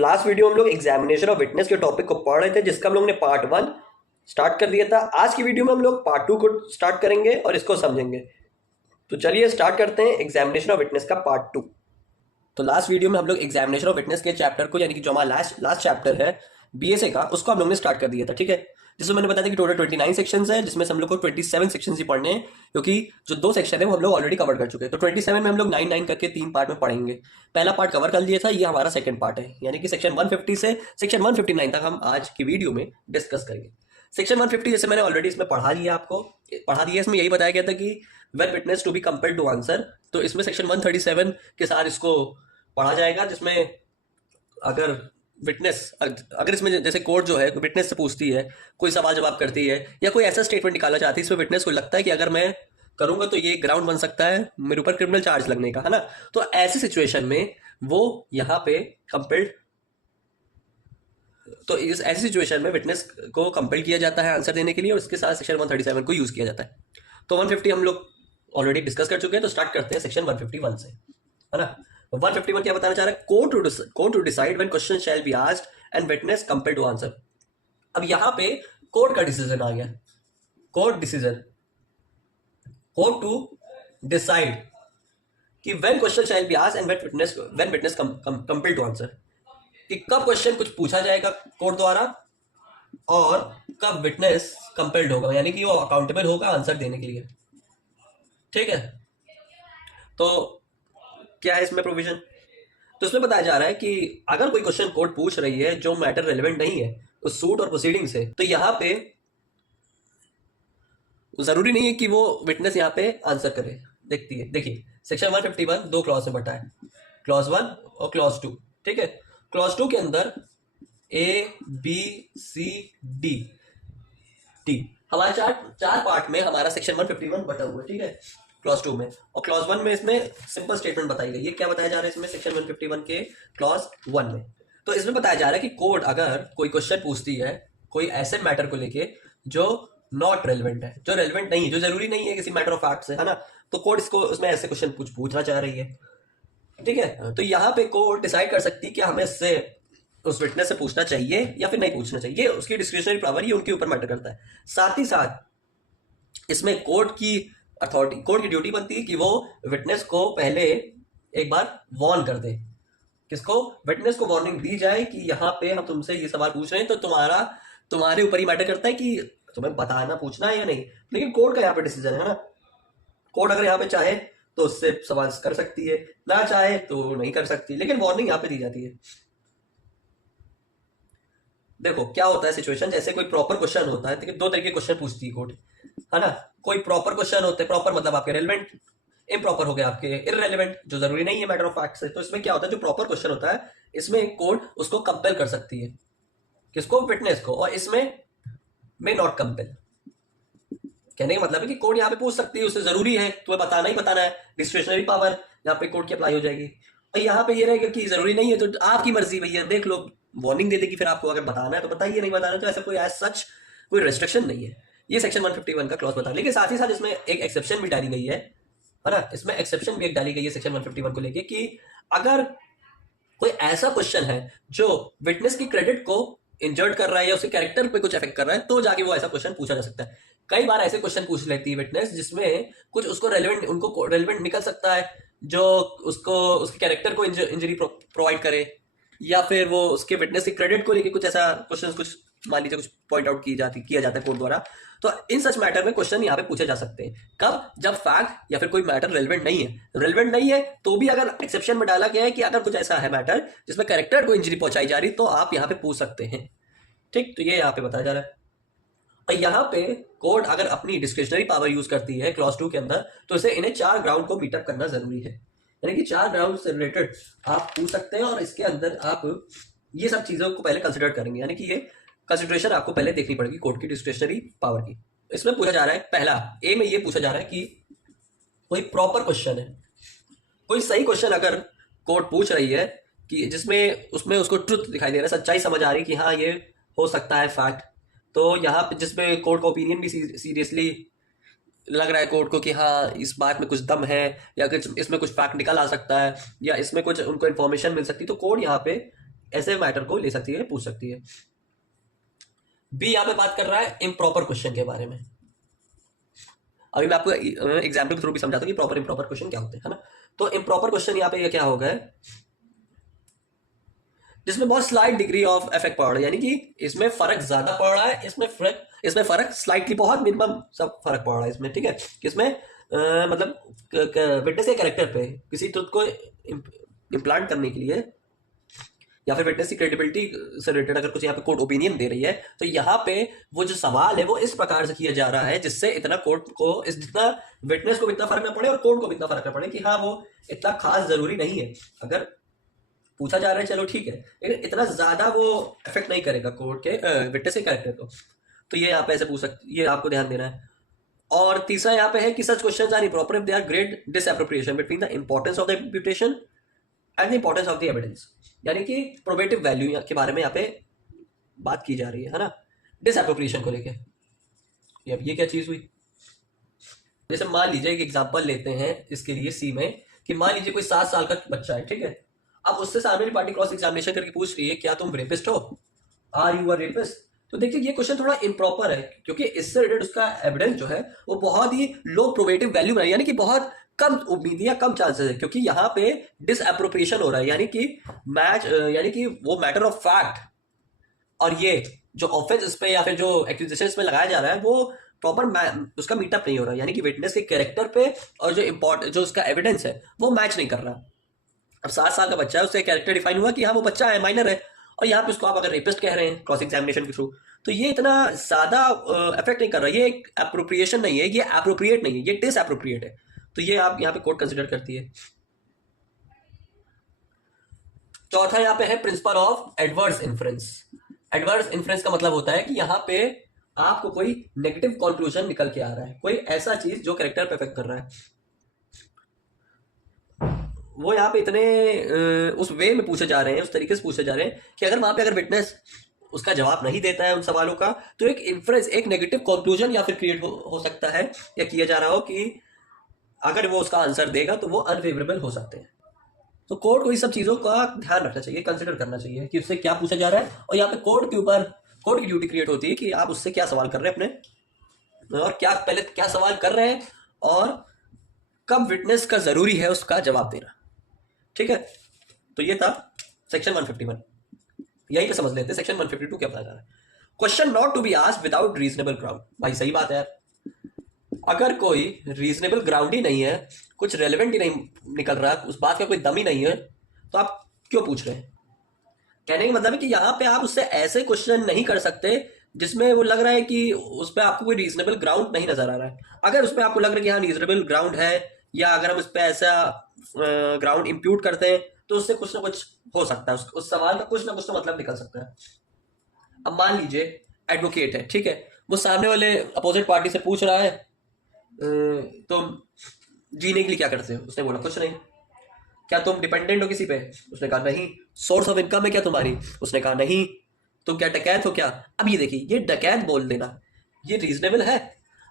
Last video में हम लोग एग्जामिनेशन ऑफ विटनेस के टॉपिक को पढ़ रहे थे, जिसका हम लोग ने पार्ट 1 स्टार्ट कर दिया था। आज की वीडियो में हम लोग पार्ट 2 को स्टार्ट करेंगे और इसको समझेंगे। तो चलिए स्टार्ट करते हैं एग्जामिनेशन ऑफ विटनेस का पार्ट 2। तो लास्ट वीडियो में हम लोग एग्जामिनेशन ऑफ विटनेस के चैप्टर को, यानी कि जो हमारा लास्ट चैप्टर है बीएसए का, उसको हम लोग ने स्टार्ट कर दिया था। ठीक है, जिसमें मैंने बताया था कि टोटल 29 सेक्शंस हैं, जिसमें से हम लोग को 27 सेक्शंस ही पढ़ने हैं, क्योंकि जो 2 सेक्शन है वो हम लोग ऑलरेडी कवर कर चुके हैं। तो 27 में हम लोग 9 करके 3 पार्ट में पढ़ेंगे। पहला पार्ट कवर कर लिया था, ये हमारा सेकंड पार्ट है, यानी कि सेक्शन 150 से सेक्शन 159 तक हम आज की वीडियो में डिस्कस करेंगे। सेक्शन 150 जैसे मैंने ऑलरेडी इसमें पढ़ा दिया, इसमें यही बताया गया था कि when witness to be compelled to answer. तो इसमें सेक्शन 137 के साथ इसको पढ़ा जाएगा, जिसमें अगर इसमें जैसे कोर्ट जो है विटनेस से पूछती है, कोई सवाल जवाब करती है या कोई ऐसा स्टेटमेंट निकालना चाहती है, इसमें विटनेस को लगता है कि अगर मैं करूंगा तो ये ग्राउंड बन सकता है मेरे ऊपर क्रिमिनल चार्ज लगने का, है ना। तो ऐसी सिचुएशन में वो यहाँ पे कंपेल्ड, तो इस ऐसी सिचुएशन में विटनेस को कंपेल किया जाता है आंसर देने के लिए, और इसके साथ सेक्शन 137 को यूज किया जाता है। तो 150 हम लोग ऑलरेडी डिस्कस कर चुके हैं, तो स्टार्ट करते हैं सेक्शन 151 से, है ना। 151 क्या बताना चाह रहा है? Court to decide when question shall be asked and witness compelled to answer. अब यहाँ पे कोर्ट का डिसीजन आ गया, कोर्ट टू डिसाइड कि when question shall be asked and when witness compelled to answer, कि कब क्वेश्चन कुछ पूछा जाएगा कोर्ट द्वारा और कब विटनेस कंपेल्ड होगा, यानी कि वो अकाउंटेबल होगा आंसर देने के लिए। ठीक है, तो क्या है इसमें प्रोविजन? तो इसमें बताया जा रहा है कि अगर कोई क्वेश्चन कोर्ट पूछ रही है जो मैटर रेलेवेंट नहीं है उस सूट और प्रोसीडिंग से, तो यहाँ पे जरूरी नहीं है कि वो विटनेस यहाँ पे आंसर करे। देखिए सेक्शन 151 2 क्लॉज से बटा है, क्लॉज 1 और क्लॉज 2। ठीक है, क्लॉज 2 के अंदर A B C D हमारे चार पार्ट में हमारा सेक्शन 151 बटा हुआ है। ठीक है, क्लॉज 2 में, और क्लॉज 1 में इसमें सिंपल स्टेटमेंट बताई गई है। क्या बताया जा रहा है इसमें सेक्शन 151 के क्लॉज 1 में? तो इसमें बताया जा रहा है कि कोर्ट अगर कोई क्वेश्चन पूछती है कोई ऐसे मैटर को लेके जो नॉट रेलिवेंट है, जो रेलिवेंट नहीं है, जो जरूरी नहीं है किसी मैटर ऑफ फैक्ट से, है ना, तो कोर्ट इसको उसमें ऐसे क्वेश्चन कुछ पूछना चाह रही है। ठीक है, तो यहाँ पे कोर्ट डिसाइड कर सकती है कि हमें इससे उस विटनेस से पूछना चाहिए या फिर नहीं पूछना चाहिए। उसकी डिस्क्रिशनरी पावर ये उनके ऊपर मैटर करता है। साथ ही साथ इसमें कोर्ट की ड्यूटी बनती है कि वो विटनेस को पहले एक बार वार्न कर दे। किसको? विटनेस को वार्निंग दी जाए कि यहाँ पे हम तुमसे ये सवाल पूछ रहे हैं, तो तुम्हारे ऊपर ही मैटर करता है कि तुम्हें बताना पूछना है या नहीं। लेकिन कोर्ट का यहाँ पे डिसीजन है ना। कोर्ट अगर यहाँ पे चाहे तो उससे सवाल कर सकती है, ना चाहे तो नहीं कर सकती, लेकिन वार्निंग यहाँ पे दी जाती है। देखो क्या होता है सिचुएशन, जैसे कोई प्रॉपर क्वेश्चन होता है, देखिए 2 तरीके के क्वेश्चन पूछती है कोर्ट, है ना। कोई प्रॉपर क्वेश्चन होते हैं, प्रॉपर मतलब आपके रेलेवेंट, इम्प्रॉपर हो गया आपके इररेलेवेंट, जो जरूरी नहीं है मैटर ऑफ फैक्ट से। तो इसमें क्या होता है, जो प्रॉपर क्वेश्चन होता है इसमें कोर्ट उसको कंपेल कर सकती है, किसको? विटनेस को। और इसमें मे नॉट कंपेल, कहने का मतलब है कि कोर्ट यहाँ पे पूछ सकती है, उससे जरूरी है तुम्हें बताना ही बताना है, डिस्क्रिशनरी पावर यहाँ पे कोर्ट की अप्लाई हो जाएगी। और यहाँ पे ये रहेगा कि जरूरी नहीं है तो आपकी मर्जी भैया, देख लो, वार्निंग दे देगी, फिर आपको अगर बताना है तो बताइए, नहीं बताना तो ऐसा कोई एज सच कोई रेस्ट्रिक्शन नहीं है। ये सेक्शन 151 का क्लॉज बता। लेकिन साथ ही साथ इसमें एक एक्सेप्शन भी डाली गई है ना। इसमें एक्सेप्शन भी एक डाली गई है सेक्शन 151 को लेके, कि अगर कोई ऐसा क्वेश्चन है जो विटनेस की क्रेडिट को इंजर्ड कर रहा है या उसके कैरेक्टर पे कुछ इफेक्ट कर रहा है, तो जाके वो ऐसा क्वेश्चन पूछा जा सकता है। कई बार ऐसे क्वेश्चन पूछ लेती है विटनेस जिसमें कुछ उनको रेलेवेंट निकल सकता है, जो उसके कैरेक्टर को इंजरी प्रोवाइड करे, या फिर वो उसके विटनेस के क्रेडिट को लेके कुछ ऐसा क्वेश्चन कुछ मान लीजिए कुछ पॉइंट आउट किया जाता है कोर्ट द्वारा। तो इन सच मैटर में क्वेश्चन यहाँ पे पूछे जा सकते हैं। कब? जब फैक्ट या फिर कोई मैटर रेलेवेंट नहीं है तो भी अगर एक्सेप्शन में डाला गया है कि अगर कुछ ऐसा है मैटर जिसमें कैरेक्टर को इंजरी पहुंचाई जा रही, तो आप यहाँ पे पूछ सकते हैं। ठीक, तो ये यहाँ पे बताया जा रहा है। और यहाँ पे कोर्ट अगर अपनी डिस्क्रिशनरी पावर यूज करती है क्लॉज 2 के अंदर, तो इसे इन्हें 4 ग्राउंड को मीटअप करना जरूरी है, यानी कि 4 ग्राउंड से रिलेटेड आप पूछ सकते हैं। और इसके अंदर आप ये सब चीजों को पहले कंसिडर करेंगे, यानी कि ये कंसिडरेशन आपको पहले देखनी पड़ेगी कोर्ट की डिस्क्रिशनरी पावर की। इसमें पूछा जा रहा है, पहला ए में ये पूछा जा रहा है कि कोई प्रॉपर क्वेश्चन है, कोई सही क्वेश्चन अगर कोर्ट पूछ रही है कि जिसमें उसमें उसको ट्रुथ दिखाई दे रहा है, सच्चाई समझ आ रही है कि हाँ ये हो सकता है फैक्ट, तो यहाँ पे जिसमें कोर्ट का ओपिनियन भी सीरियसली लग रहा है कोर्ट को कि हाँ इस बात में कुछ दम है, या कुछ इसमें कुछ फैक्ट निकल आ सकता है, या इसमें कुछ उनको इन्फॉर्मेशन मिल सकती है, तो कोर्ट यहाँ पे ऐसे मैटर को ले सकती है, पूछ सकती है। बी यहाँ पे बात कर रहा है इम्प्रॉपर क्वेश्चन के बारे में। अभी मैं आपको एग्जाम्पल के थ्रू भी समझाता हूँ कि प्रॉपर इम्प्रॉपर क्वेश्चन क्या होते हैं, है ना। तो इम्प्रॉपर क्वेश्चन यहाँ पे क्या होगा, जिसमें बहुत स्लाइट डिग्री ऑफ इफेक्ट पड़ रहा है, यानी कि इसमें फर्क ज्यादा पड़ रहा है, इसमें फर्क स्लाइटली बहुत मिनिमम सब फर्क पड़ रहा है इसमें, ठीक है। इसमें मतलब विटनेस के कैरेक्टर पे किसी ट्रुथ को इम्प्लांट करने के लिए या फिर विटनेस की क्रेडिबिलिटी से रिलेटेड अगर कुछ यहाँ पे कोर्ट ओपिनियन दे रही है, तो यहाँ पे वो जो सवाल है वो इस प्रकार से किया जा रहा है जिससे इतना कोर्ट को जितना विटनेस को इतना फर्क न पड़े और कोर्ट को इतना फर्क न पड़े कि हाँ वो इतना खास जरूरी नहीं है। अगर पूछा जा रहा है चलो ठीक है, लेकिन इतना ज्यादा वो इफेक्ट नहीं करेगा कोर्ट के विटनेस के कैरेक्टर को। तो ये यहाँ पे ऐसे पूछ सकते, ये आपको ध्यान देना है। और तीसरा यहाँ पे है कि such questions are improper if they are great disproportion between the importance of the imputation and the importance of the evidence, यानी कि प्रोबेटिव वैल्यू के बारे में यहाँ पे बात की जा रही है ना, डिसएप्रोप्रिएशन को लेके। अब ये क्या चीज हुई, जैसे मान लीजिए एक एग्जांपल लेते हैं इसके लिए सी में, कि मान लीजिए कोई 7 साल का बच्चा है, ठीक है। अब उससे सामने वाली पार्टी क्रॉस एग्जामिनेशन करके पूछ रही है क्या तुम रेपिस्ट हो, आर यू अ रेपिस्ट। तो देखिए ये क्वेश्चन थोड़ा इम्प्रॉपर है, क्योंकि इससे रिलेटेड उसका एविडेंस जो है वो बहुत ही लो प्रोबेटिव वैल्यू बनाई, यानी कि बहुत कम उम्मीद या कम चांसेस है, क्योंकि यहाँ पे डिसएप्रोप्रिएशन हो रहा है, यानी कि यानी कि वो मैटर ऑफ फैक्ट और ये जो ऑफेंस इस पे या फिर जो एक्यूजेशन इसमें लगाया जा रहा है वो प्रॉपर उसका मीटअप नहीं हो रहा है, यानी कि विटनेस के कैरेक्टर पे और जो उसका एविडेंस है वो मैच नहीं कर रहा। अब 7 साल का बच्चा है, उससे कैरेक्टर डिफाइन हुआ कि हाँ वो बच्चा है, माइनर है, और यहाँ पे उसको आप अगर रेपिस्ट कह रहे हैं क्रॉस एग्जामिनेशन के थ्रू, तो ये इतना ज्यादा इफेक्ट नहीं कर रहा। ये एक अप्रोप्रिएशन नहीं है, ये अप्रोप्रिएट नहीं है, ये डिसअप्रोप्रिएट है। तो ये आप यहाँ पे कोर्ट कंसिडर करती है। चौथा यहाँ पे है principle of adverse inference. Adverse inference का मतलब होता है कि यहाँ पे आपको कोई नेगेटिव कंक्लूजन निकल के आ रहा है, कोई ऐसा चीज जो कैरेक्टर पे इफेक्ट कर रहा है, वो यहाँ पे इतने उस वे में पूछे जा रहे हैं, उस तरीके से पूछे जा रहे हैं कि अगर वहां पे अगर विटनेस उसका जवाब नहीं देता है उन सवालों का, तो एक इन्फ्रेंस, एक नेगेटिव कंक्लूजन या फिर क्रिएट हो सकता है, या किया जा रहा हो कि अगर वो उसका आंसर देगा तो वो अनफेवरेबल हो सकते हैं। तो कोर्ट को इस सब चीजों का ध्यान रखना चाहिए, कंसिडर करना चाहिए कि उससे क्या पूछा जा रहा है, और यहाँ पे कोर्ट के ऊपर कोर्ट की ड्यूटी क्रिएट होती है कि आप उससे क्या सवाल कर रहे हैं अपने, और क्या पहले क्या सवाल कर रहे हैं, और कब विटनेस का जरूरी है उसका जवाब देना, ठीक है। तो ये था सेक्शन 151। यहीं पे समझ लेते हैं सेक्शन 152 क्या बताया जा रहा है। Question not to be asked without reasonable ground. भाई सही बात है यार, अगर कोई रीजनेबल ग्राउंड ही नहीं है, कुछ रेलेवेंट ही नहीं निकल रहा, उस बात का कोई दम ही नहीं है, तो आप क्यों पूछ रहे हैं। कहने का मतलब है कि यहाँ पे आप उससे ऐसे क्वेश्चन नहीं कर सकते जिसमें वो लग रहा है कि उस पर आपको कोई रीजनेबल ग्राउंड नहीं नजर आ रहा है। अगर उसमें आपको लग रहा है कि हाँ रीजनेबल ग्राउंड है, या अगर हम उस पर ऐसा ग्राउंड इंप्यूट करते हैं, तो उससे कुछ ना कुछ हो सकता है, उस सवाल का कुछ ना कुछ तो मतलब निकल सकता है। अब मान लीजिए एडवोकेट है, ठीक है, वो सामने वाले अपोजिट पार्टी से पूछ रहा है तुम जीने के लिए क्या करते हो। उसने बोला कुछ नहीं। क्या तुम डिपेंडेंट हो किसी पे? उसने कहा नहीं। सोर्स ऑफ इनकम है क्या तुम्हारी? उसने कहा नहीं। तुम क्या डकैत हो क्या? अब ये देखिए, ये डकैत बोल देना ये रीजनेबल है?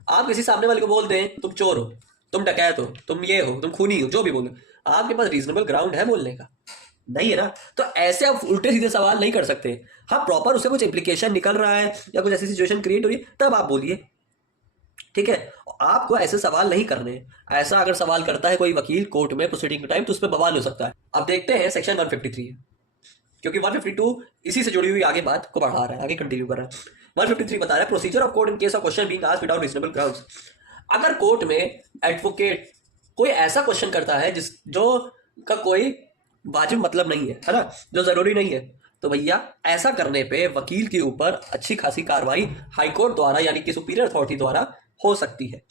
आप किसी सामने वाले को बोल दें तुम चोर हो, तुम डकैत हो, तुम ये हो, तुम खूनी हो, जो भी बोलो, आपके पास रीजनेबल ग्राउंड है बोलने का? नहीं है ना। तो ऐसे आप उल्टे सीधे सवाल नहीं कर सकते। हाँ प्रॉपर उसे कुछ इम्प्लीकेशन निकल रहा है या कुछ ऐसी सिचुएशन क्रिएट हो रही है तब आप बोलिए, ठीक है। आपको ऐसे सवाल नहीं करने। ऐसा अगर सवाल करता है कोई वकील कोर्ट में प्रोसीडिंग के टाइम तो उस पर बवाल हो सकता है। अब देखते हैं सेक्शन 153, क्योंकि 152 इसी से जुड़ी हुई आगे बात को बढ़ा रहा है, आगे कंटिन्यू कर रहा है। 153 बता रहा है procedure of court in case of question being asked without reasonable grounds. अगर कोर्ट में एडवोकेट कोई ऐसा क्वेश्चन करता है जो का कोई वाजिब मतलब नहीं है ना, जो जरूरी नहीं है, तो भैया ऐसा करने पे वकील के ऊपर अच्छी खासी कार्रवाई हाईकोर्ट द्वारा यानी कि सुपीरियर अथॉरिटी द्वारा हो सकती है,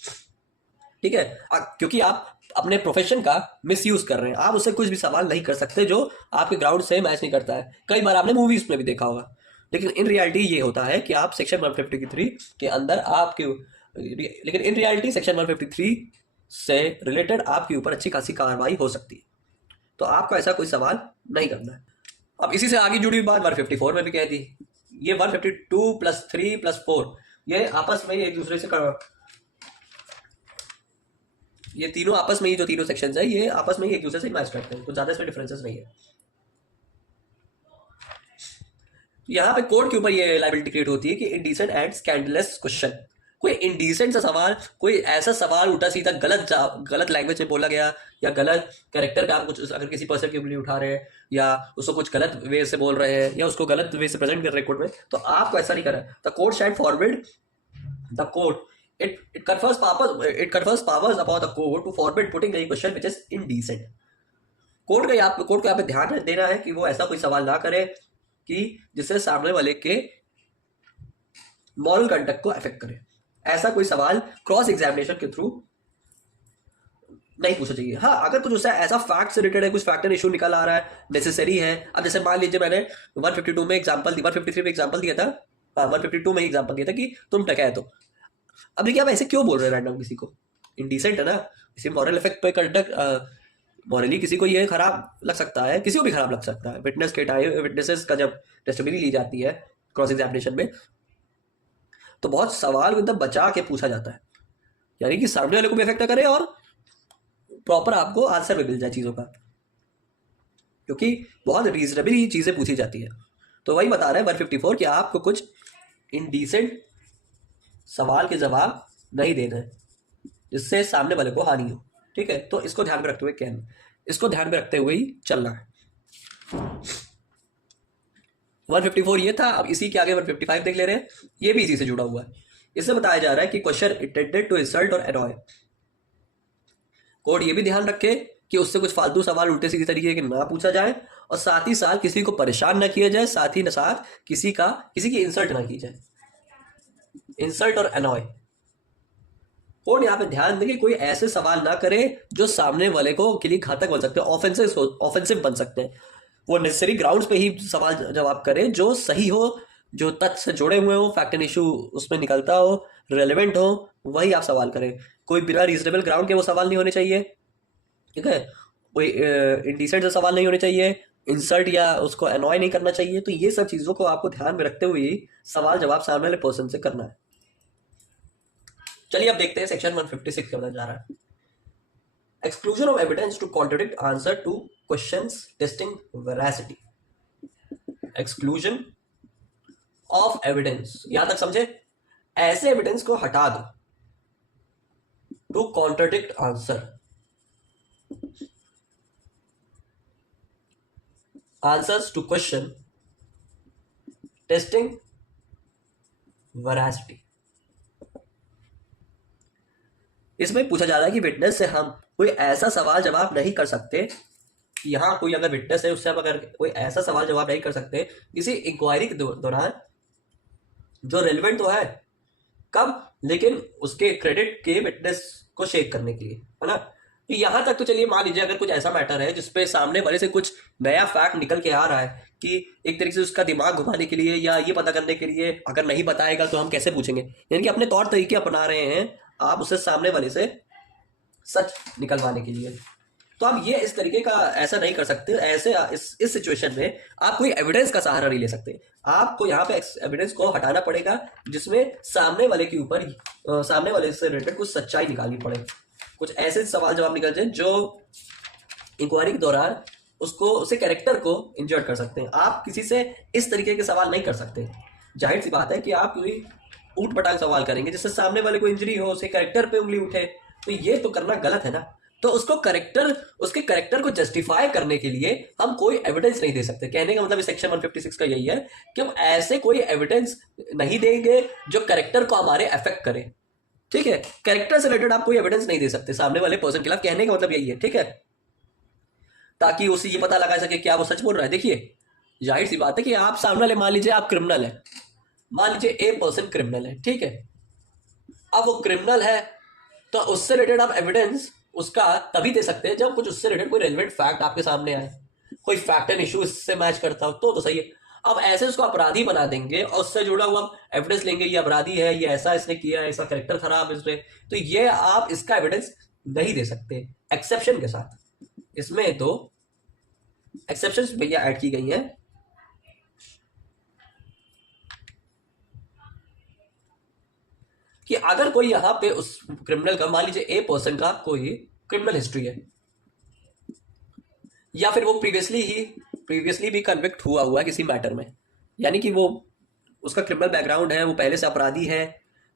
ठीक है। क्योंकि आप अपने प्रोफेशन का मिसयूज कर रहे हैं, आप उससे कुछ भी सवाल नहीं कर सकते जो आपके ग्राउंड से मैच नहीं करता है। कई बार आपने मूवीज में भी देखा होगा, लेकिन इन रियलिटी ये होता है कि आप सेक्शन 153 के अंदर लेकिन इन रियलिटी सेक्शन 153 से रिलेटेड आपके ऊपर अच्छी खासी कार्रवाई हो सकती है, तो आपको ऐसा कोई सवाल नहीं करना है। अब इसी से आगे जुड़ी बात 154 में भी कह दी। ये 152 + 3 + 4 ये आपस में एक दूसरे से ये तीनों आपस में ही जो तीनों सेक्शंस है ये आपस में ही एक दूसरे से मैच करते हैं, तो ज्यादा इसमें डिफरेंसेस नहीं है। यहाँ पे कोर्ट के ऊपर ये लाइबिलिटी क्रिएट होती है कि इंडिसेंट एंड स्कैंडलस क्वेश्चन, कोई इंडिसेंट सा सवाल, कोई ऐसा सवाल उल्टा सीधा गलत लैंग्वेज में बोला गया, या गलत कैरेक्टर का आप कुछ अगर किसी पर्सन की उंगली उठा रहे हैं, या उसको कुछ गलत वे से बोल रहे हैं, या उसको गलत वे से प्रेजेंट कर रहे हैं कोर्ट में, तो आपको ऐसा नहीं करना है। The court shell forbid the court it confers powers upon the court to forbid putting any question which is indecent। Court को यहाँ पे ध्यान देना है कि वो ऐसा कोई सवाल ना करे कि जिससे सामने वाले के मॉरल कंडक्ट को अफेक्ट करे। ऐसा कोई सवाल क्रॉस एग्जामिनेशन के थ्रू नहीं पूछा चाहिए। हाँ, अगर कुछ उससे ऐसा फैक्ट से रिलेटेड है, कुछ फैक्टर इशू निकल आ रहा है, नेसेसरी है। अब जैसे मान लीजिए मैंने 152 में एग्जांपल दी, 153 में एग्जांपल दिया था, 152 में ही एग्जांपल दिया था कि तुम टकैत हो। अब देखिए आप ऐसे क्यों बोल रहे हैं रैंडम किसी को, इंडिसेंट है ना, किसी मॉरल इफेक्ट पे कंडक्ट, मॉरली किसी को ये खराब लग सकता है, किसी को भी खराब लग सकता है। विटनेस के टाइम विटनेसेस का जब टेस्टिमनी ली जाती है क्रॉस एग्जामिनेशन में, तो बहुत सवाल को एकदम बचा के पूछा जाता है, यानी कि सामने वाले को भी इफेक्ट ना करे और प्रॉपर आपको आंसर भी मिल जाए चीज़ों का, क्योंकि बहुत रीजनेबली चीज़ें पूछी जाती है। तो वही बता रहे हैं 154 कि आपको कुछ इंडिसेंट सवाल के जवाब नहीं देना है जिससे सामने वाले को हानि हो। ठीक है, तो इसको ध्यान में रखते हुए इसको ध्यान में रखते हुए ही चलना है। 154 ये था। अब इसी के आगे 155 देख ले रहे हैं, ये भी इसी से जुड़ा हुआ है। इससे बताया जा रहा है कि क्वेश्चन इंटेंडेड टू इंसल्ट और अनॉय। कोर्ट ये भी ध्यान रखे कि उससे कुछ फालतू सवाल उल्टे सीधे तरीके के ना पूछा जाए, और साथ ही साथ किसी को परेशान ना किया जाए, साथ ही साथ किसी की इंसल्ट ना की जाए। इंसल्ट और अनॉय, कोर्ट यहाँ पे ध्यान दें कि कोई ऐसे सवाल ना करे जो सामने वाले को के लिए घातक बन सकते हैं, ऑफेंसिव बन सकते हैं। वो नेसेसरी ग्राउंड्स पे ही सवाल जवाब करे जो सही हो, जो तथ्य से जुड़े हुए हो, फैक्ट एंड इशू उसमें निकलता हो, रेलेवेंट हो, वही आप सवाल करें। कोई बिना रीजनेबल ग्राउंड के वो सवाल नहीं होने चाहिए। ठीक है, कोई इंडिसेंट से सवाल नहीं होने चाहिए, इंसल्ट या उसको अनॉय नहीं करना चाहिए। तो ये सब चीजों को आपको ध्यान में रखते हुए सवाल जवाब सामने वाले पर्सन से करना है। चलिए अब देखते हैं सेक्शन 156 क्या जा रहा है। Exclusion of evidence to contradict answer to questions testing veracity. Exclusion of evidence, यहां तक समझे, ऐसे एविडेंस को हटा दो to contradict answers to question testing veracity. इसमें पूछा जा रहा है कि विटनेस से हम कोई ऐसा सवाल जवाब नहीं कर सकते, यहां कोई अगर विटनेस है उससे हम अगर कोई ऐसा सवाल जवाब नहीं कर सकते किसी इंक्वायरी के दौरान जो रेलिवेंट तो है, कब, लेकिन उसके क्रेडिट के विटनेस को शेक करने के लिए, है ना। तो यहां तक तो चलिए मान लीजिए अगर कुछ ऐसा मैटर है जिसपे सामने वाले से कुछ नया फैक्ट निकल के आ रहा है कि एक तरीके से उसका दिमाग घुमाने के लिए या ये पता करने के लिए, अगर नहीं बताएगा तो हम कैसे पूछेंगे, यानी कि अपने तौर तरीके अपना रहे हैं आप उससे सामने वाले से सच निकलवाने के लिए। तो आप ये इस तरीके का ऐसा नहीं कर सकते। ऐसे इस सिचुएशन में आप कोई एविडेंस का सहारा नहीं ले सकते। आपको यहाँ पे एविडेंस को हटाना पड़ेगा जिसमें सामने वाले के ऊपर सामने वाले से रिलेटेड कुछ सच्चाई निकालनी पड़े, कुछ ऐसे सवाल जवाब निकल जाए जो इंक्वायरी के दौरान उसके कैरेक्टर को इंजर्ड कर सकते हैं। आप किसी से इस तरीके के सवाल नहीं कर सकते। जाहिर सी बात है कि आप कोई ऊट पटांग सवाल करेंगे जिससे सामने वाले को इंजरी हो, उसके कैरेक्टर पे उंगली उठे, तो ये तो करना गलत है ना। तो उसके कैरेक्टर को जस्टिफाई करने के लिए हम कोई एविडेंस नहीं दे सकते। कहने का मतलब सेक्शन 156 का यही है कि हम ऐसे कोई एविडेंस नहीं देंगे जो कैरेक्टर को हमारे अफेक्ट करे। ठीक है, कैरेक्टर से रिलेटेड आप कोई एविडेंस नहीं दे सकते सामने वाले पर्सन के खिलाफ। कहने का मतलब यही है, ठीक है, ताकि उसे ये पता लगा सके कि आप वो सच बोल रहा है। देखिए जाहिर सी बात है कि आप सामने वाले, मान लीजिए आप क्रिमिनल है, मान लीजिए ए पर्सन क्रिमिनल है, ठीक है, अब वो क्रिमिनल है तो उससे रिलेटेड आप एविडेंस उसका तभी दे सकते हैं जब कुछ उससे रिलेटेड कोई रेलेवेंट फैक्ट आपके सामने आए, कोई फैक्ट एंड इशू इससे मैच करता हो तो सही है। अब ऐसे उसको अपराधी बना देंगे और उससे जुड़ा हुआ एविडेंस लेंगे, ये अपराधी है, ये ऐसा इसने किया है, इसका कैरेक्टर खराब है इसमें, तो ये आप इसका एविडेंस नहीं दे सकते एक्सेप्शन के साथ। इसमें तो एक्सेप्शंस भैया ऐड की गई हैं कि अगर कोई यहां पे उस क्रिमिनल का, मान लीजिए ए पर्सन का कोई क्रिमिनल हिस्ट्री है या फिर वो प्रीवियसली भी कन्विक्ट हुआ है किसी मैटर में, यानी कि वो उसका क्रिमिनल बैकग्राउंड है, वो पहले से अपराधी है,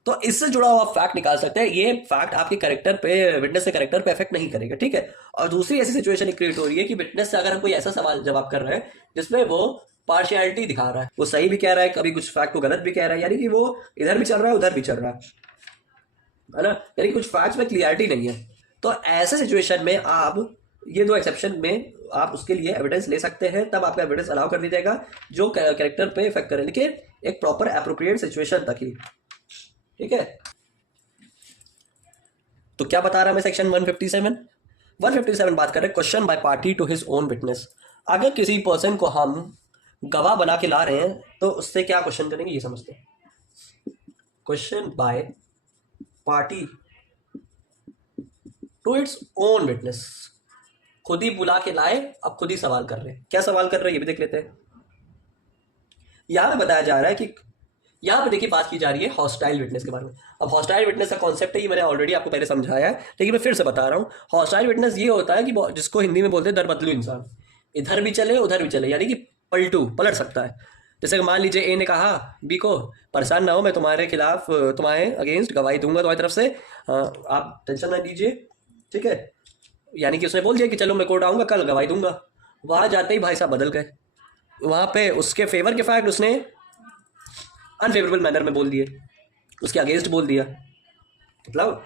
तो इससे जुड़ा हुआ फैक्ट निकाल सकते हैं। ये फैक्ट आपके कैरेक्टर पे, विटनेस के कैरेक्टर पे इफेक्ट नहीं करेगा, ठीक है। और दूसरी ऐसी सिचुएशन क्रिएट हो रही है कि विटनेस से अगर हम कोई ऐसा सवाल जवाब कर रहे हैं जिसमें वो पार्शियलिटी दिखा रहा है, वो सही भी कह रहा है, कभी कुछ फैक्ट को गलत भी कह रहा है, यानी कि वो इधर भी चल रहा है उधर भी चल रहा है ना, यानी कि कुछ फैक्ट्स में क्लियरिटी नहीं है। तो ऐसे सिचुएशन में आप ये दो एक्सेप्शन में आप उसके लिए एविडेंस ले सकते हैं, तब आपका एविडेंस अलाउ कर दिया जाएगा जो कैरेक्टर पे इफेक्ट करे, लेकिन एक प्रॉपर एप्रोप्रिएट सिचुएशन तक ही, ठीक है। तो क्या बता रहा है मैं सेक्शन 157 बात कर रहे हैं question by party to his own witness. अगर किसी पर्सन को हम गवाह बना के ला रहे हैं तो उससे क्या क्वेश्चन करेंगे ये समझते हैं। Question by party to its own witness, खुद ही बुला के लाए, अब खुद ही सवाल कर रहे हैं। क्या सवाल कर रहे हैं ये भी देख लेते हैं। यहां पे बताया जा रहा है कि यहाँ पे देखिए बात की जा रही है हॉस्टाइल विटनेस के बारे में। अब हॉस्टाइल विटनेस का कॉन्सेप्ट है, ये मैंने ऑलरेडी आपको पहले समझाया है, लेकिन मैं फिर से बता रहा हूँ। हॉस्टाइल विटनेस ये होता है कि जिसको हिंदी में बोलते हैं दरबदलू इंसान, इधर भी चले उधर भी चले, यानी कि पलट सकता है। जैसे मान लीजिए ए ने कहा बी को, परेशान ना हो, मैं तुम्हारे खिलाफ, तुम्हारे अगेंस्ट गवाही दूंगा तुम्हारी तरफ से, आप टेंशन ना लीजिए, ठीक है। यानी कि उसने बोल दिया कि चलो मैं कोर्ट आऊंगा कल, गवाही दूंगा। वहां जाते ही भाई साहब बदल गए, वहां पे उसके फेवर के फैक्ट उसने अनफेवरेबल मैनर में बोल दिए, उसके अगेंस्ट बोल दिया, मतलब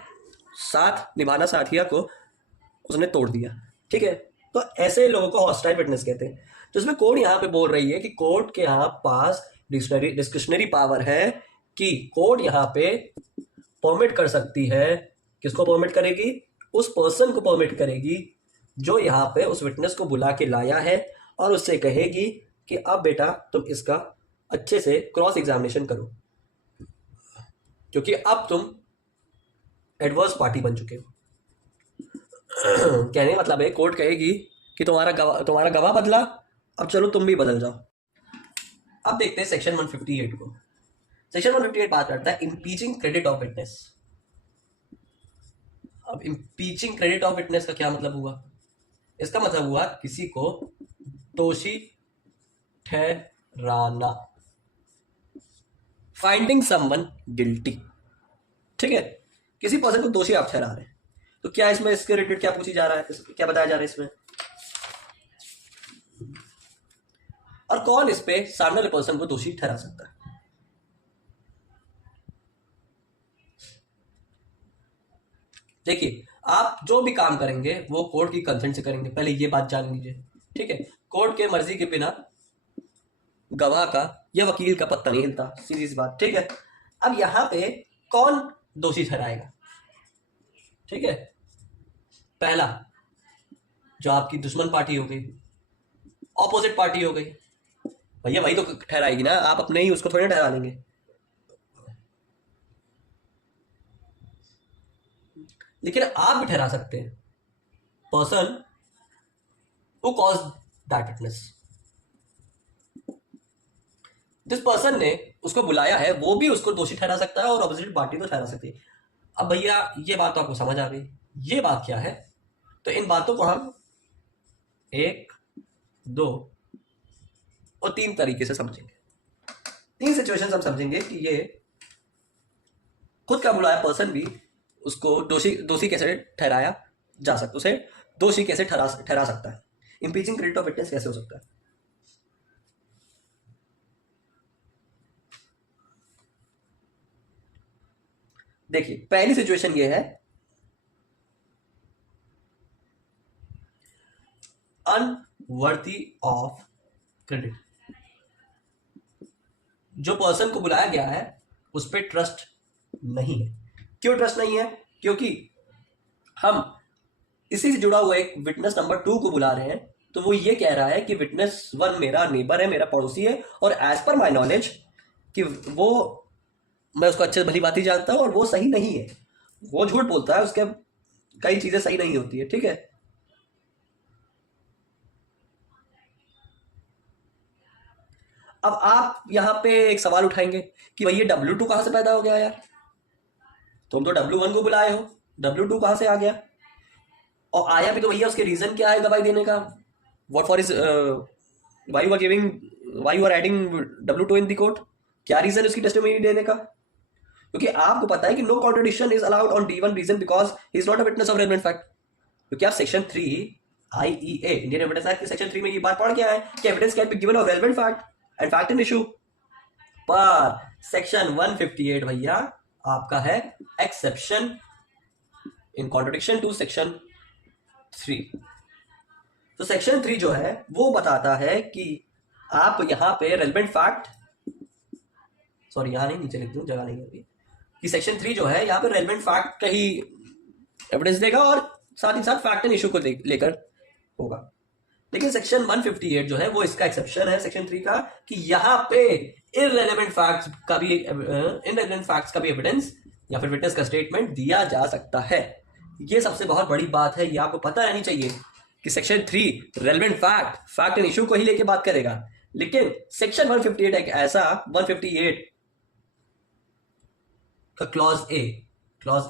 साथ निभाना साथिया को उसने तोड़ दिया, ठीक है। तो ऐसे लोगों को हॉस्टाइल विटनेस कहते हैं। तो इसमें कोर्ट यहाँ पे बोल रही है कि कोर्ट के यहाँ पास डिस्क्रिशनरी पावर है कि कोर्ट यहाँ पे परमिट कर सकती है। किसको परमिट करेगी? उस पर्सन को परमिट करेगी जो यहाँ पे उस विटनेस को बुला के लाया है, और उससे कहेगी कि अब बेटा तुम इसका अच्छे से क्रॉस एग्जामिनेशन करो, क्योंकि अब तुम एडवर्स पार्टी बन चुके हो। कहने का मतलब है कोर्ट कहेगी कि तुम्हारा गवाह बदला, अब चलो तुम भी बदल जाओ। अब देखते हैं सेक्शन 158 को। सेक्शन 158 बात करता है इम्पीचिंग क्रेडिट ऑफ विटनेस। अब इम्पीचिंग क्रेडिट ऑफ विटनेस का क्या मतलब हुआ? इसका मतलब हुआ किसी को दोषी ठहराना, फाइंडिंग समवन गिल्टी, ठीक है। किसी पर्सन को दोषी आप ठहरा रहे हैं, तो क्या इसमें इसके रिलेटेड क्या पूछी जा रहा है, क्या बताया जा रहा है इसमें, और कौन इस पे सामने वाले पर्सन को दोषी ठहरा सकता है? देखिए, आप जो भी काम करेंगे वो कोर्ट की कंसेंट से करेंगे, पहले ये बात जान लीजिए, ठीक है। कोर्ट के मर्जी के बिना गवाह का या वकील का पत्ता नहीं हिलता, सीधी सी बात, ठीक है। अब यहां पे कौन दोषी ठहराएगा, ठीक है। पहला, जो आपकी दुश्मन पार्टी हो गई, ऑपोजिट पार्टी हो गई, भैया वही तो ठहराएगी ना, आप अपने ही उसको थोड़ी ठहरा लेंगे। लेकिन आप भी ठहरा सकते हैं person who cause that witness. जिस पर्सन ने उसको बुलाया है वो भी उसको दोषी ठहरा सकता है और ऑपोजिट पार्टी तो ठहरा सकती है। अब भैया ये बात तो आपको समझ आ गई, ये बात क्या है? तो इन बातों को हम 1, 2 और 3 तरीके से समझेंगे। 3 सिचुएशन हम समझेंगे कि ये खुद का बुलाया पर्सन भी उसको दोषी कैसे ठहराया जा सकता, उसे दोषी कैसे ठहरा सकता है, इंपीचिंग क्रेडिट ऑफ विटनेस कैसे हो सकता है। देखिए, पहली सिचुएशन ये है अनवर्दी ऑफ क्रेडिट। जो पर्सन को बुलाया गया है उस पर ट्रस्ट नहीं है। क्यों ट्रस्ट नहीं है? क्योंकि हम इसी से जुड़ा हुआ एक विटनेस नंबर 2 को बुला रहे हैं, तो वो ये कह रहा है कि विटनेस 1 मेरा नेबर है, मेरा पड़ोसी है, और एज पर माई नॉलेज कि वो, मैं उसको अच्छे भली बात ही जानता हूं और वो सही नहीं है, वो झूठ बोलता है, उसके कई चीजें सही नहीं होती है, ठीक है। अब आप यहां पे एक सवाल उठाएंगे कि भाई ये W2 कहां से पैदा हो गया यार? तुम तो W1 को बुलाए हो, W2 कहां से आ गया? और आया भी तो भैया उसके रीजन क्या है गवाही देने का? What for is why you are giving why you are adding W2 in the court? क्या रीजन है उसकी टेस्टिमनी देने का? क्योंकि आपको पता है कि no contradiction is allowed on D1 reason because he is not a witness of relevant fact. क्योंकि आप section 3 IEA Indian evidence act के सेक्शन 3 में ये बात पढ़ के आए कि evidence can be given of relevant fact and fact in issue. पर सेक्शन 158 भैया आपका है exception in contradiction to section 3। तो सेक्शन 3 जो है वो बताता है कि आप यहां पे रेलेवेंट फैक्ट, सॉरी यहां नहीं, नीचे लिख दूं, जगह नहीं है अभी, कि सेक्शन 3 जो है यहाँ पे रेलेवेंट फैक्ट का ही एविडेंस देगा और साथ ही साथ फैक्ट एंड इशू को लेकर होगा। लेकिन सेक्शन 158 जो है वो इसका एक्सेप्शन है सेक्शन 3 का कि यहाँ पे इररेलेवेंट फैक्ट्स का भी एविडेंस या फिर विटनेस का स्टेटमेंट दिया जा सकता है। ये सबसे बहुत बड़ी बात है, ये आपको पता रहनी चाहिए कि section 3 relevant fact and issue को ही लेके बात करेगा। लेकिन सेक्शन 158 एक ऐसा 158 का क्लॉज ए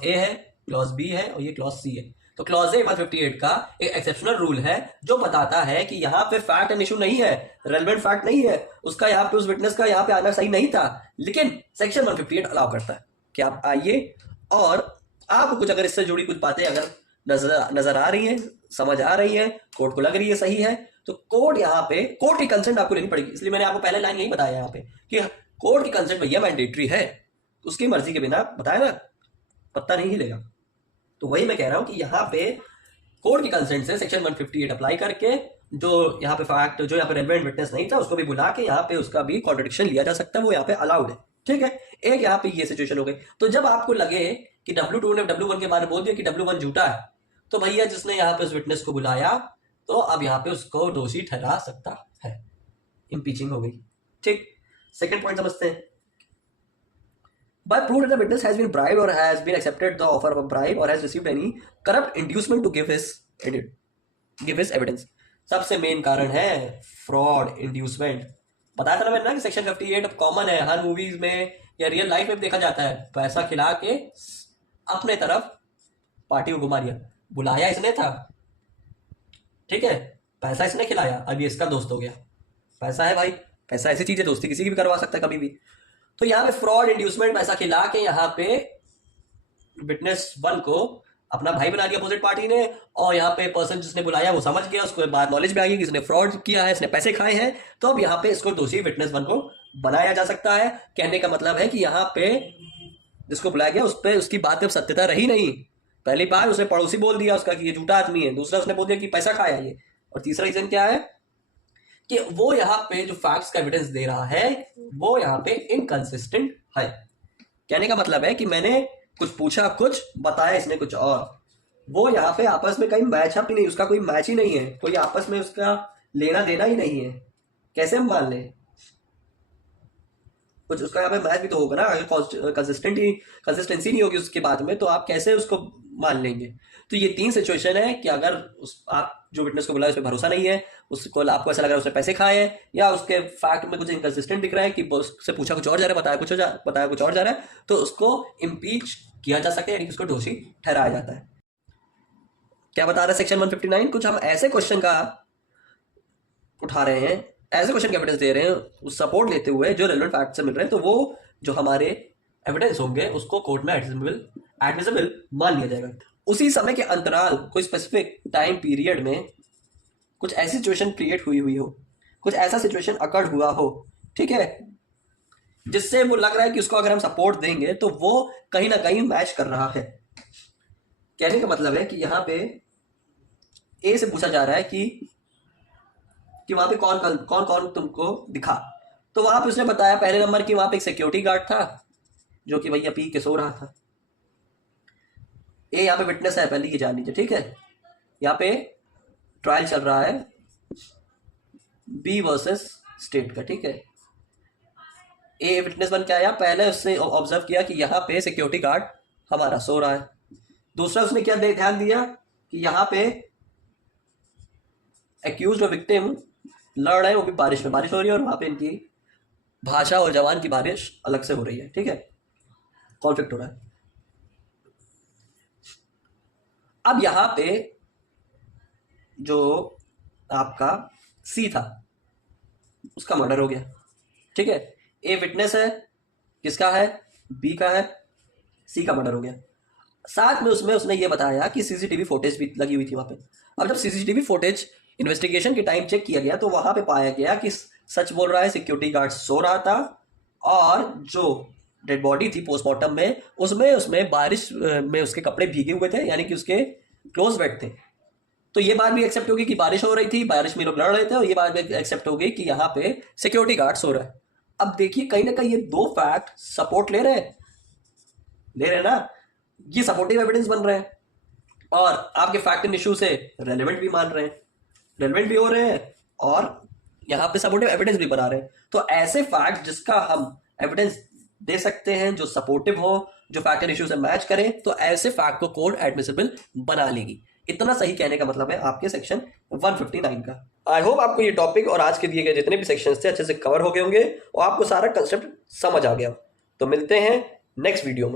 है, क्लॉज बी है और ये क्लॉज सी है। तो क्लॉज ए 158 का एक एक्सेप्शनल रूल है जो बताता है कि यहाँ पे फैक्ट एंड इशू नहीं है, रेलेवेंट फैक्ट नहीं है, उसका यहाँ पे उस विटनेस का यहाँ पे आना सही नहीं था, लेकिन सेक्शन 158 अलाउ करता है कि आप आइए और आपको कुछ अगर इससे जुड़ी कुछ बातें अगर नजर आ रही है, समझ आ रही है, कोर्ट को लग रही है सही है, तो कोर्ट यहाँ पे कोर्ट की कंसेंट आपको लेनी पड़ेगी। इसलिए मैंने आपको पहले लाइन यही बताया यहाँ पे कि कोर्ट की कंसेंट भैया मैंडेटरी है, उसकी मर्जी के बिना बताया ना पत्ता नहीं हिलेगा। तो वही मैं कह रहा हूं कि यहाँ पे कोर्ट की कंसेंट से सेक्शन 158 अप्लाई करके जो यहाँ पे फैक्ट, जो यहाँ पे रेलेवेंट विटनेस नहीं था उसको भी बुला के यहाँ पे उसका भी कॉन्ट्रडिक्शन लिया जा सकता है, वो यहाँ पे अलाउड है। ठीक है, एक यहाँ पे ये सिचुएशन हो गई। तो जब आपको लगे कि W2 ने W1 के बारे में बोल दिया कि W1 झूठा है, तो भैया जिसने यहाँ पे उस विटनेस को बुलाया तो अब यहाँ पे उसको दोषी ठहरा सकता है, इंपीचिंग हो गई। ठीक, सेकेंड पॉइंट समझते हैं। By proof that the witness has been bribed or has been accepted the offer of a bribe or has received any corrupt inducement to give his evidence। सबसे मेन कारण है फ्रॉड इंड्यूसमेंट। बताया था ना मैंने ना कि सेक्शन 58 कॉमन है, हर मूवीज में या रियल लाइफ में देखा जाता है। पैसा खिला के अपने तरफ पार्टी को घुमा दिया, बुलाया इसने था, ठीक है, पैसा इसने खिलाया, अब ये इसका दोस्त हो गया। पैसा है भाई, पैसा ऐसी चीज है, दोस्ती किसी की भी करवा सकता है कभी भी। तो यहाँ पे फ्रॉड इंड्यूसमेंट पैसा खिला के यहाँ पे विटनेस 1 को अपना भाई बना दिया अपोजिट पार्टी ने, और यहाँ पे पर्सन जिसने बुलाया वो समझ गया, उसको बाद नॉलेज में आ गई कि इसने फ्रॉड किया है, इसने पैसे खाए हैं, तो अब यहाँ पे इसको दोषी विटनेस 1 को बनाया जा सकता है। कहने का मतलब है कि यहाँ पे जिसको बुलाया गया उस पर उसकी बात में सत्यता रही नहीं। पहली बार उसने पड़ोसी बोल दिया उसका कि ये झूठा आदमी है, दूसरा उसने बोल दिया कि पैसा खाया ये, और तीसरा रीजन क्या है कि वो यहाँ पे जो फैक्ट्स का एविडेंस दे रहा है वो यहाँ पे इनकंसिस्टेंट है। कहने का मतलब है कि मैंने कुछ पूछा कुछ, बताया इसने कुछ और, वो यहाँ पे आपस में कहीं मैच अप ही नहीं, उसका कोई मैच ही नहीं है, कोई आपस में उसका लेना देना ही नहीं है। कैसे हम मान लें? कुछ उसका यहाँ पे मैच भी तो होगा ना, अगर कंसिस्टेंसी नहीं होगी उसके बाद में तो आप कैसे उसको मान लेंगे? तो ये 3 सिचुएशन है कि अगर आप जो विटनेस को बुलाया उस पर भरोसा नहीं है, उसको आपको ऐसा लग रहा है उसने पैसे खाए हैं, या उसके फैक्ट में कुछ इनकंसिस्टेंट दिख रहा है कि उससे पूछा कुछ और जा रहा है, बताया कुछ और जा रहा है, तो उसको इम्पीच किया जा सकता है, यानी उसको दोषी ठहराया जाता है। क्या बता रहा है सेक्शन 159? कुछ हम ऐसे क्वेश्चन का उठा रहे हैं, ऐसे क्वेश्चन के एविडेंस दे रहे हैं उस सपोर्ट लेते हुए जो रेलेवेंट फैक्ट से मिल रहे हैं, तो वो जो हमारे एविडेंस होंगे उसको कोर्ट में एडमिसिबल मान लिया जाएगा। उसी समय के अंतराल, कोई स्पेसिफिक टाइम पीरियड में कुछ ऐसी सिचुएशन क्रिएट हुई हो, कुछ ऐसा सिचुएशन अकड़ हुआ हो, ठीक है, जिससे वो लग रहा है कि उसको अगर हम सपोर्ट देंगे तो वो कहीं ना कहीं मैच कर रहा है। कहने का मतलब है कि यहाँ पे ए से पूछा जा रहा है कि वहां पे कौन कौन तुमको दिखा, तो वहां पे उसने बताया पहले नंबर की वहां पे एक सिक्योरिटी गार्ड था जो कि भैया पी के सो रहा था। ए यहाँ पे विटनेस है, पहले ये जान लीजिए, ठीक है। यहाँ पे ट्रायल चल रहा है बी वर्सेस स्टेट का, ठीक है। ए विटनेस बन के आया, पहले उसने ऑब्जर्व किया कि यहाँ पे सिक्योरिटी गार्ड हमारा सो रहा है। दूसरा उसने क्या ध्यान दिया कि यहाँ पे एक्यूज्ड और विक्टिम लड़ रहे हैं, वो भी बारिश में, बारिश हो रही है और वहां पे इनकी भाषा और जवान की बारिश अलग से हो रही है, ठीक है, कॉन्फ्लिक्ट हो रहा है। अब यहां पे जो आपका सी था, उसका मर्डर हो गया, ठीक है। ए विटनेस है, किसका है, बी का है, सी का मर्डर हो गया। साथ में उसमें उसने ये बताया कि सीसीटीवी फुटेज भी लगी हुई थी वहां पे। अब जब सीसीटीवी फुटेज इन्वेस्टिगेशन के टाइम चेक किया गया तो वहां पे पाया गया कि सच बोल रहा है, सिक्योरिटी गार्ड सो रहा था और जो डेड बॉडी थी पोस्टमार्टम में उसमें उसमें बारिश में उसके कपड़े भीगे हुए थे, यानी कि उसके क्लोज बेड थे। तो ये बात भी एक्सेप्ट होगी कि बारिश हो रही थी, बारिश में लोग लड़ रहे थे, और ये बात भी एक्सेप्ट होगी कि यहाँ पे सिक्योरिटी गार्ड सो रहा है। अब देखिए कहीं ना कहीं ये दो फैक्ट सपोर्ट ले रहे हैं ना, ये सपोर्टिव एविडेंस बन रहे हैं और आपके फैक्ट एंड इशू से रेलेवेंट भी मान रहे हैं, रेलेवेंट भी हो रहे हैं और यहाँ पे सपोर्टिव एविडेंस भी बना रहे हैं। तो ऐसे फैक्ट जिसका हम एविडेंस दे सकते हैं, जो सपोर्टिव हो, जो फैक्ट एंड इशू से मैच करे, तो ऐसे फैक्ट को कोर्ट एडमिसिबल बना लेगी। इतना सही कहने का मतलब है आपके सेक्शन 159 का। आई होप आपको ये टॉपिक और आज के दिए गए जितने भी सेक्शंस थे अच्छे से कवर हो गए होंगे और आपको सारा कंसेप्ट समझ आ गया। तो मिलते हैं नेक्स्ट वीडियो में।